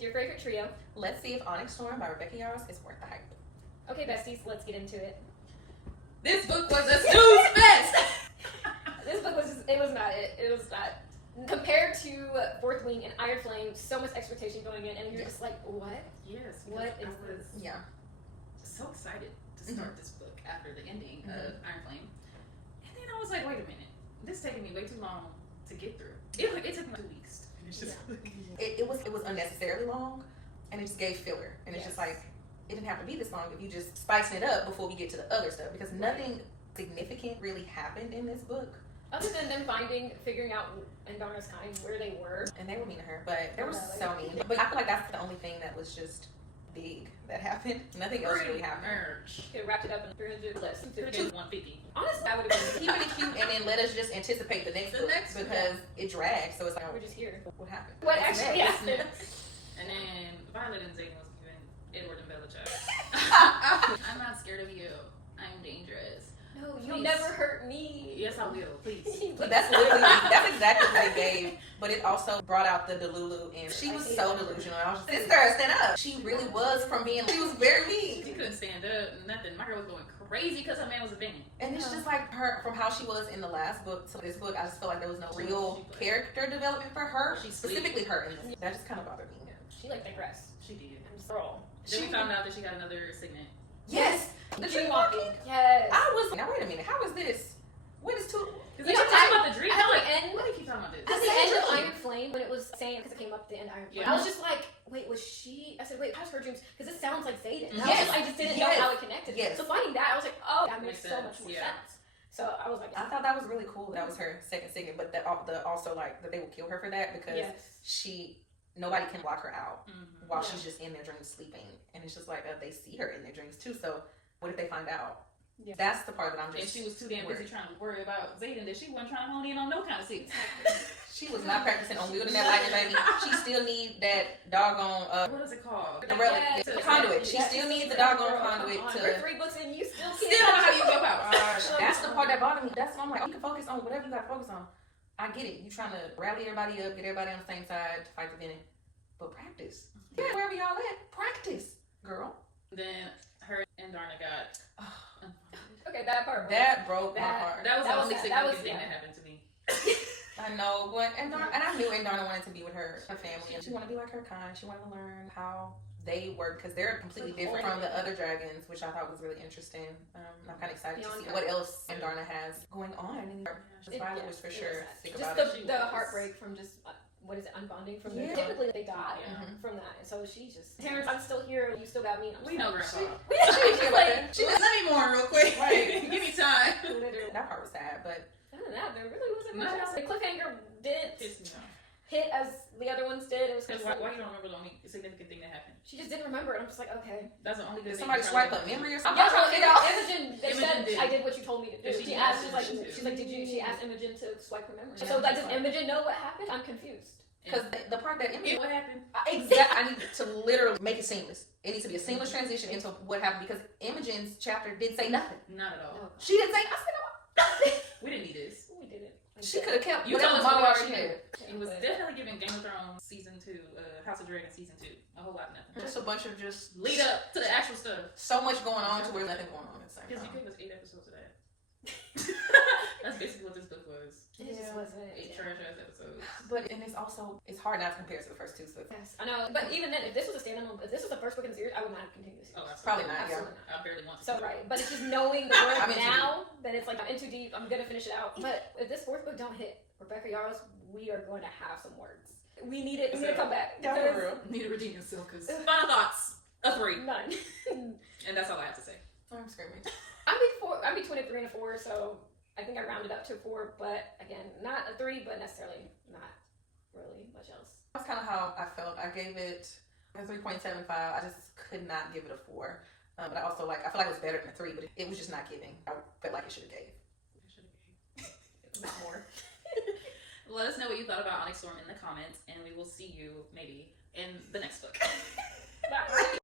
with your favorite trio. Let's see if Onyx Storm by Rebecca Yarros is worth the hype. Okay, besties, let's get into it. This book was a snooze fest. This book was it was not. Compared to Fourth Wing and Iron Flame, so much expectation going in, and you're just like, what? Yes. What is this? Yeah. So excited to start this book after the ending of Iron Flame, and then I was like, wait a minute, this is taking me way too long to get through. It took me 2 weeks. It was unnecessarily long, and it just gave filler, and it's just like it didn't have to be this long if you just spicing it up before we get to the other stuff, because nothing significant really happened in this book. Other than them figuring out Andarna's kind, where they were. And they were mean to her, but they were so mean. But I feel like that's the only thing that was just big that happened. Nothing else really happened. It wrapped it up in 300 less. 150. Honestly, that would have been Keep it cute, and then let us just anticipate the next book, because it drags. So it's like, we're just here. What happened? What actually happened? And then Violet and Zayden was giving Edward and Bella Chuck. I'm not scared of you. I'm dangerous. No, you'll never hurt me. Yes, I will. Please. But that's exactly what they gave. But it also brought out the Delulu, and she was so delusional. I was just, sister, stand up. She really was from being. She was very mean. She couldn't stand up. Nothing. My girl was going crazy because her man was a Benny. And it's just like her, from how she was in the last book to this book, I just felt like there was no real character development for her. Specifically her in this. That just kind of bothered me. Yeah. She like digressed. She did. I'm just girl. Then we found out that she got another signet. Yes. The Dream dream walking. walking. Yes. I was. Now wait a minute. How is this? What is two? Because they keep talking about the dream. I'm like, and what do you keep talking about this? at the end of Iron Flame, when it was saying, because it came up at the end of Iron Flame, I was just like, wait, was she? I said, wait, how's her dreams? Because this sounds like Zayden. I just didn't know how it connected. Yes. So finding that, I was like, oh, that makes so sense. much more sense. So I was like, I thought that was really cool. That was her second signet, but that also like that they would kill her for that, because nobody can block her out while she's just in their dreams sleeping, and it's just like they see her in their dreams too. So what if they find out? Yeah. That's the part that I'm just. And she was too damn busy trying to worry about Zayden that she wasn't trying to hone in on no kind of secrets. She was not practicing on wielding that lightning, baby. She still need that doggone what is it called? The conduit. She still needs the doggone conduit to. We're 3 books in, you still can't. Still don't know how you go out. That's the part that bothered me. That's why I'm like, you can focus on whatever you got to focus on. I get it. You trying to rally everybody up, get everybody on the same side to fight the villain, but practice. Yeah, wherever y'all at, practice, girl. Then her and Darna got. Okay, that part. That broke my heart. That was the only significant thing that happened to me. I know, but and I knew Darna wanted to be with her family, and she wanted to be like her kind. She wanted to learn how they work, because they're completely different from the other dragons, which I thought was really interesting. I'm kind of excited to see what else Darna has going on. And Violet was for sure sick about it. Just the heartbreak from just. What is it, unbonding from the typically they die from that, and so she just Terrence, I'm still here, you still got me. We know Grandpa. She just let me mourn real quick. Right. Give me time. That part was sad, but other than that, there really wasn't much else. The cliffhanger didn't hit as the other ones did. It was because why you don't remember the only significant thing that happened? She just didn't remember it. I'm just like, okay. That's the only good thing. Somebody swipe up memory or something? Yeah, Imogen, they said, I did what you told me to do. She asked, she asked Imogen to swipe her memory. So like, does Imogen know what happened? I'm confused. Because the part that what happened? Exactly. I need to literally make it seamless. It needs to be a seamless transition into what happened, because Imogen's chapter didn't say nothing. Not at all. No. She didn't say nothing. We didn't need this. We didn't. She could have kept you whatever monologue she had. It was definitely giving Game of Thrones season 2, House of Dragon season 2. A whole lot of nothing. Just a bunch of lead up to the actual stuff. So much going on to where nothing going on at the same time. Because you gave us 8 episodes of that. That's basically what this book was. It just wasn't. 8 trash ass episodes. But and it's hard not to compare it to the first 2. So. Yes, I know. But even then, if this was a standalone, if this was the first book in the series, I would not have continued the series. Oh, probably not. Absolutely not. I barely want to. So right, but it's just knowing the world now that it's like I'm in too deep. I'm gonna finish it out. But if this 4th book don't hit Rebecca Yarros, we are going to have some words. We need it. We need to come back. Need to redeem yourself. Cause final thoughts. A 3. None. And that's all I have to say. I'm screaming. I'm between a 3 and a 4, so I think I rounded up to a 4. But again, not a 3, but necessarily not really much else. That's kind of how I felt. I gave it a 3.75. I just could not give it a 4. But I also I feel like it was better than a 3, but it was just not giving. I felt like it should have gave. Not more. Let us know what you thought about Onyx Storm in the comments, and we will see you maybe in the next book. Bye.